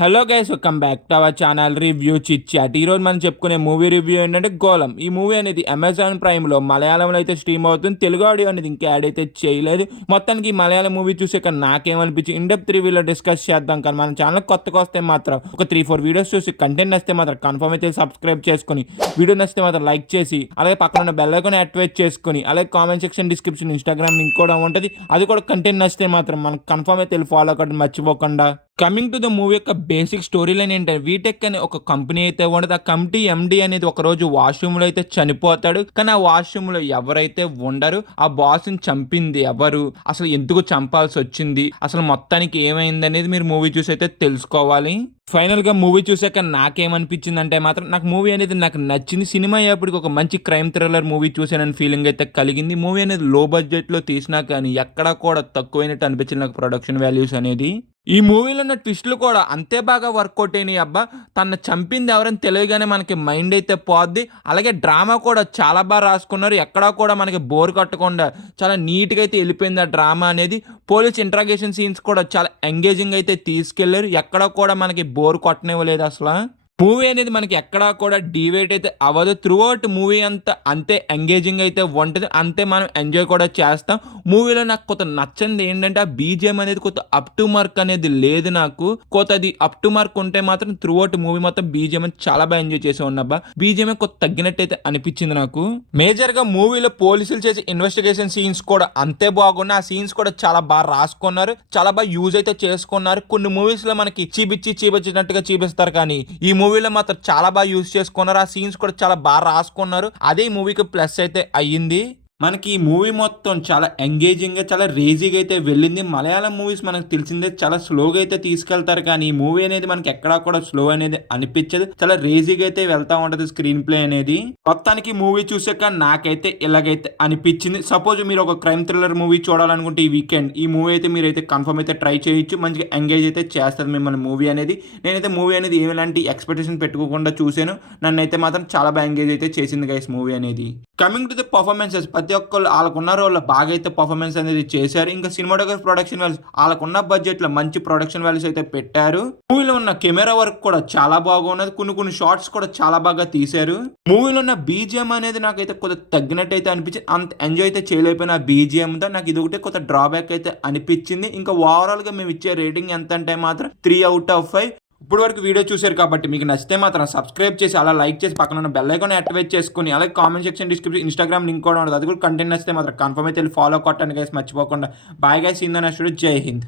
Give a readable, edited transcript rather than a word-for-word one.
Hello guys, welcome back to our channel review chit chat. ఈ రోజు మనం చెప్పుకునే మూవీ రివ్యూ ఏంటంటే గోలం. ఈ మూవీ అనేది అమెజాన్ ప్రైమ్లో మలయాళంలో అయితే స్ట్రీమ్ అవుతుంది. తెలుగు ఆడియో అనేది ఇంకా యాడ్ అయితే చేయలేదు. మొత్తానికి ఈ మలయాళం మూవీ చూసాక నాకేమనిపించి ఇండెప్త్ రివ్యూలో డిస్కస్ చేద్దాం. కానీ మన ఛానల్ కొత్తగా వస్తే మాత్రం ఒక 3-4 వీడియోస్ చూసి కంటెంట్ నచ్చితే మాత్రం కన్ఫర్మ్ అయితే సబ్స్క్రైబ్ చేసుకుని, వీడియో నచ్చితే మాత్రం లైక్ చేసి, అలాగే పక్కన ఉన్న బెల్ ఐకాన్ యాక్టివేట్ చేసుకుని, అలాగే comment section description Instagram link కూడా ఉంటుంది. అది కూడా కంటెంట్ నచ్చితే మాత్రం మనకు కన్ఫర్మ్ అయితే ఫాలో అవ్వడం మర్చిపోకుండా. కమింగ్ టు ద మూవీ యొక్క బేసిక్ స్టోరీ లైన్ ఏంటంటే, వీటెక్ అనే ఒక కంపెనీ అయితే ఉండదు. ఆ కంపెనీ ఎండి అనేది ఒక రోజు వాష్రూమ్లో అయితే చనిపోతాడు. కానీ ఆ వాష్రూమ్లో ఎవరైతే ఉండరు, ఆ బాస్ని చంపింది ఎవరు, అసలు ఎందుకు చంపాల్సి వచ్చింది, అసలు మొత్తానికి ఏమైంది అనేది మీరు మూవీ చూసి అయితే తెలుసుకోవాలి. ఫైనల్గా మూవీ చూసాక నాకేమనిపించింది అంటే మాత్రం, నాకు మూవీ అనేది నాకు నచ్చింది. సినిమా అయ్యేప్పటికి ఒక మంచి క్రైమ్ థ్రిల్లర్ మూవీ చూసానని ఫీలింగ్ అయితే కలిగింది. మూవీ అనేది లో బడ్జెట్లో తీసినా కానీ ఎక్కడా కూడా తక్కువైనట్టు అనిపించింది నాకు ప్రొడక్షన్ వాల్యూస్ అనేది. ఈ మూవీలో ఉన్న ట్విస్టులు కూడా అంతే బాగా వర్కౌట్ అయినాయి. అబ్బా, తను చంపింది ఎవరని తెలియగానే మనకి మైండ్ అయితే పోద్ది. అలాగే డ్రామా కూడా చాలా బాగా రాసుకున్నారు. ఎక్కడా కూడా మనకి బోర్ కట్టకుండా చాలా నీట్గా అయితే వెళ్ళిపోయింది ఆ డ్రామా అనేది. పోలీస్ ఇంట్రాగేషన్ సీన్స్ కూడా చాలా ఎంగేజింగ్ అయితే తీసుకెళ్లారు. ఎక్కడా కూడా మనకి బోర్ కొట్టనివ్వలేదు అసలు. మూవీ అనేది మనకి ఎక్కడా కూడా డివేట్ అయితే అవ్వదు. త్రూ అవుట్ మూవీ అంతా అంతే ఎంగేజింగ్ అయితే ఉంటుంది, అంతే మనం ఎంజాయ్ కూడా చేస్తాం. మూవీలో నాకు కొంత నచ్చింది ఏంటంటే, ఆ బీజిఎం అనేది కొంత అప్ టు మార్క్ అనేది లేదు నాకు. కొంత అది అప్ టు మార్క్ ఉంటే మాత్రం త్రూ అవుట్ మూవీ మొత్తం బీజిఎం చాలా బాగా ఎంజాయ్ చేసి ఉన్నబ్బా. బీజిఎం కొంత తగ్గినట్టు అయితే అనిపించింది నాకు. మేజర్ గా మూవీలో పోలీసులు చేసే ఇన్వెస్టిగేషన్ సీన్స్ కూడా అంతే బాగున్నాయి. ఆ సీన్స్ కూడా చాలా బాగా రాసుకున్నారు, చాలా బాగా యూజ్ అయితే చేసుకున్నారు. కొన్ని మూవీస్ లో మనకి చీపించినట్టుగా చూపిస్తారు, కానీ ఈ మూవీలో మాత్రం చాలా బాగా యూజ్ చేసుకున్నారు. ఆ సీన్స్ కూడా చాలా బాగా రాసుకున్నారు. అదే మూవీకి ప్లస్ అయితే అయ్యింది. మనకి ఈ మూవీ మొత్తం చాలా ఎంగేజింగ్గా, చాలా రేజీగా అయితే వెళ్ళింది. మలయాళం మూవీస్ మనకు తెలిసిందే చాలా స్లోగా అయితే తీసుకెళ్తారు, కానీ ఈ మూవీ అనేది మనకి ఎక్కడా కూడా స్లో అనేది అనిపించదు. చాలా రేజీగా అయితే వెళ్తా ఉంటది స్క్రీన్ ప్లే అనేది. మొత్తానికి మూవీ చూసాక నాకైతే ఇలాగైతే అనిపించింది. సపోజ్ మీరు ఒక క్రైమ్ థ్రిల్లర్ మూవీ చూడాలనుకుంటే ఈ వీకెండ్ ఈ మూవీ అయితే మీరైతే కన్ఫర్మ్ అయితే ట్రై చేయొచ్చు. మంచిగా ఎంగేజ్ అయితే చేస్తుంది మిమ్మల్ని మూవీ అనేది. నేనైతే మూవీ అనేది ఎలాంటి ఎక్స్పెక్టేషన్ పెట్టుకోకుండా చూసాను. నన్ను అయితే మాత్రం చాలా బాగా ఎంగేజ్ అయితే చేసింది గైస్ మూవీ అనేది. కమింగ్ టు ద పర్ఫార్మెన్సెస్, ప్రతి ఒక్కళ్ళు వాళ్ళకున్న రోల్లో బాగా అయితే పర్ఫార్మెన్స్ అనేది చేశారు. ఇంకా సినిమాటోగ్రఫీ ప్రొడక్షన్ వాల్యూస్ వాళ్ళకున్న బడ్జెట్లో మంచి ప్రొడక్షన్ వాల్యూస్ అయితే పెట్టారు. మూవీలో ఉన్న కెమెరా వర్క్ కూడా చాలా బాగున్నది. కొన్ని షార్ట్స్ కూడా చాలా బాగా తీశారు. మూవీలో ఉన్న బీజిఎం అనేది నాకైతే కొంత తగ్గినట్టు అయితే అనిపించింది. అంత ఎంజాయ్ అయితే చేయలేకపోయిన బీజిఎంతో నాకు ఇది ఒకటే కొంత డ్రాబ్యాక్ అయితే అనిపించింది. ఇంకా ఓవరాల్ గా మేము ఇచ్చే రేటింగ్ ఎంత అంటే మాత్రం 3/5. ఇప్పుడు వరకు వీడియో చూశారు కాబట్టి మీకు నచ్చితే మాత్రం సబ్స్క్రైబ్ చేసి, అలా లైక్ చేసి, పక్కన ఉన్న బెల్ ఐకాన్ యాక్టివేట్ చేసుకుని, అలాగే comment section description Instagram link కూడా ఉంటుంది. అది కూడా కంటెంట్ నచ్చితే మాత్రం కన్ఫర్మ్ అయితే ఫాలో కొట్టండి గైస్ మర్చిపోకుండా. Bye guys, in the next video. జై హింద్.